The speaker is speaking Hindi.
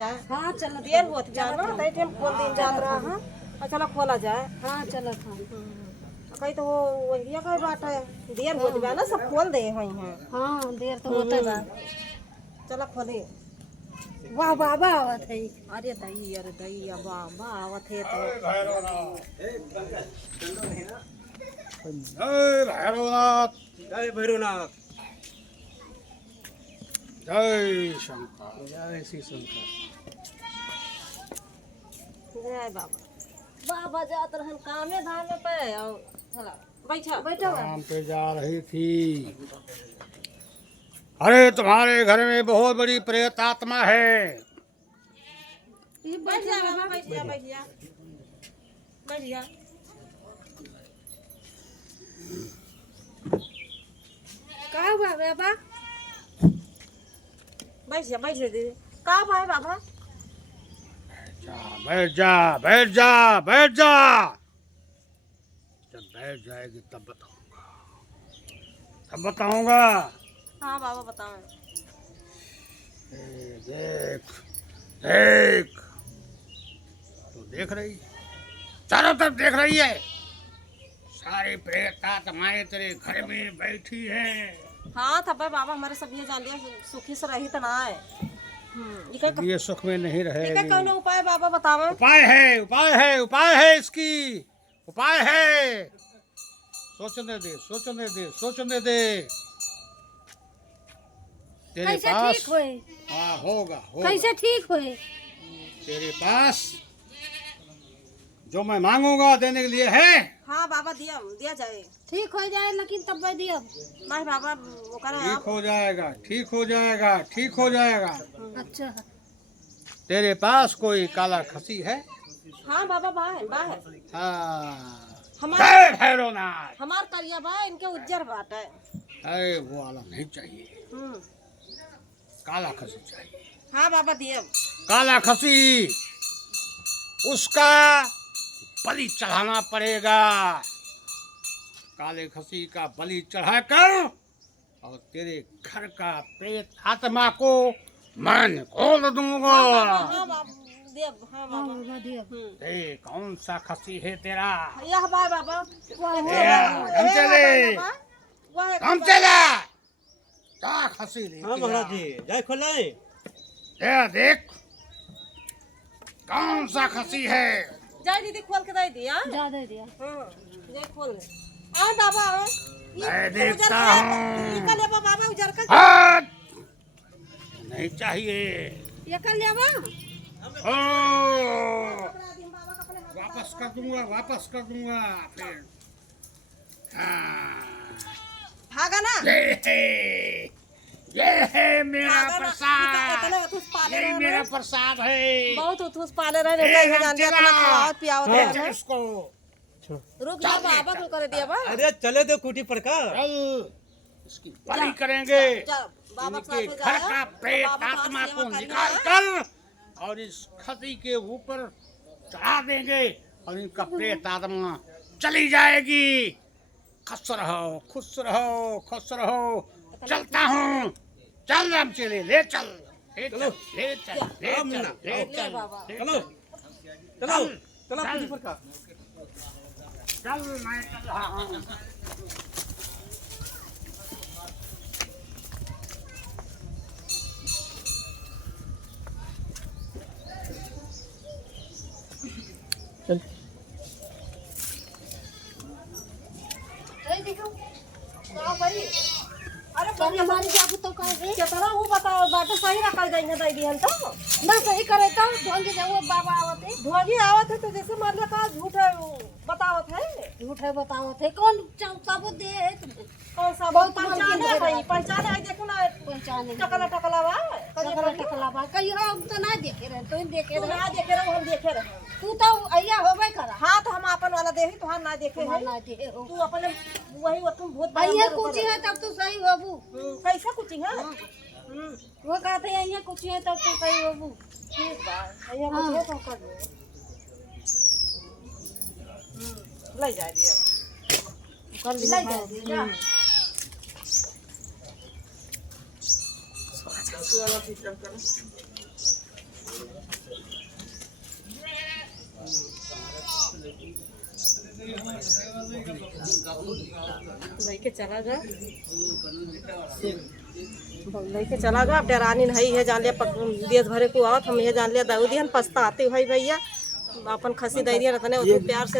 हाँ चलो देर होत जाए ना तई टाइम खोल दिन जात रहा हां चलो खोला जाए। हाँ चलो हाँ कहीं तो वो वही कहीं बात है देर होत बा ना सब खोल दे हई हैं। हाँ देर तो होता बा। चलो खोले। वाह बाबा आवत है। अरे दई बाबा आवत है तो जय भैरवनाथ जय शंकर जय श्री शंकर। जय बाबा बाबा जात रहन कामे धामे पे और चला बैठा बैठा काम पे जा रही थी। अरे तुम्हारे घर में बहुत बड़ी प्रेत आत्मा है। बैठ जा बाबा बैठ जा बैठ जा बैठ जा। का हुआ बाबा? बैठ जा दीदी का भाई बाबा बैठ जा बैठ जा बैठ जा। जब बैठ जाएगी तब बताऊंगा। हाँ बाबा बताओ। देख देख तो देख रही चारों तरफ देख रही है। सारी प्रेत आत्माएं तेरे घर में बैठी हैं। हाँ तब बाबा हमारे सब ये जान लिया सुखी से रही तना है। ये सुख में नहीं रहेगी। कौन उपाय बाबा बतावे। उपाय है इसकी उपाय है। सोचने दे तेरे कैसे पास ठीक होए? हाँ होगा कैसे ठीक होए? तेरे पास जो मैं मांगूंगा देने के लिए है। हाँ बाबा दिया जाए। ठीक हो जाए लेकिन तब मैं दिया नहीं बाबा वो करा ठीक हो जाएगा। अच्छा तेरे पास कोई काला खसी है? हाँ बाबा बाहर हाँ हमार भैरवनाथ हमार करिया बा इनके उज्जर बात है। अरे वो वाला नहीं चाहिए। काला खसी चाहिए। हाँ बाबा दिया काला खसी उसका बलि चढ़ाना पड़ेगा। काले खसी का बलि चढ़ाकर और तेरे घर का प्रेत आत्मा को मैं खोल दूंगा। हाँ बाबा दिया हाँ बाबा दिया कौन सा खसी है तेरा? यह बाय बाबा हम चला क्या खसी ले? हाँ महाराज जी जाए खोलाए। देख कौन सा खसी है? जाए दीदी खोल के दे दिया। जा दे दिया। ये खोल आ बाबा मैं देखता हूँ। निकल बाबा उजर का नहीं चाहिए। ये कर लिया बा? ओ वापस कर दूंगा फिर। हाँ भागा ना ये है मेरा भागा ना। प्रसाद। इतने उथुस पाले यही रहे मेरा प्रसाद है। बहुत उथुस पाले रहे जान लिया इतना खवावत पियावत रहे। इसको रुक जा बाबा को कर दिया बा। अरे चले दो कुटी पर का। चल इसकी बलि करेंगे। चल बाबा इनके घर का प्रेत आत्मा को निकाल कर और इस खसी के ऊपर चढ़ा देंगे और इनका प्रेत आत्मा चली जाएगी। खुश रहो। चलता हूँ। चल राम चले ले चल चलो कुटी पर का। चल मैं चल रहा हूँ। अरे पर हमारी जाबू तो कह गई कितना वो बताओ बात सही रखा देंगे दे दिहन तो ना सही करे तो ढंग जाओ बाबा आवते धोगी आवत है तो जैसे मान लो का झूठ है बतावत है। झूठ है बताओ थे कौन सबूत दे है तुमको? कौन सा बहुत पहचाने मालूम है। पहचाने है देखो ना पहचाने टकला बा टकला बा कहीं हम तो ना देखे रहे तो देखे तू रहे ना देखे रहो हम देखे रहे। तू तो अइया होबे करा। हाँ तो हम अपन वाला देही तो हम ना देखे हैं। ना दे हो तू अपने वही तुम भूत अइया कुछ है तब तो सही होबू। कैसा कुछ है वो कहते हैं अइया कुछ है तब तो सही होबू। ठीक बा ये मुझे तो कर ले जा दिया कर ले जा दिया। वाला सिस्टम कर लेके चला जा, लेके चला जा। अब डरानी नहीं है, जान लिया देश भरे को आवत हम ये जान लिया दाऊदी हन पछताते भाई भैया अपन खसी दे दिया रहता ने प्यार से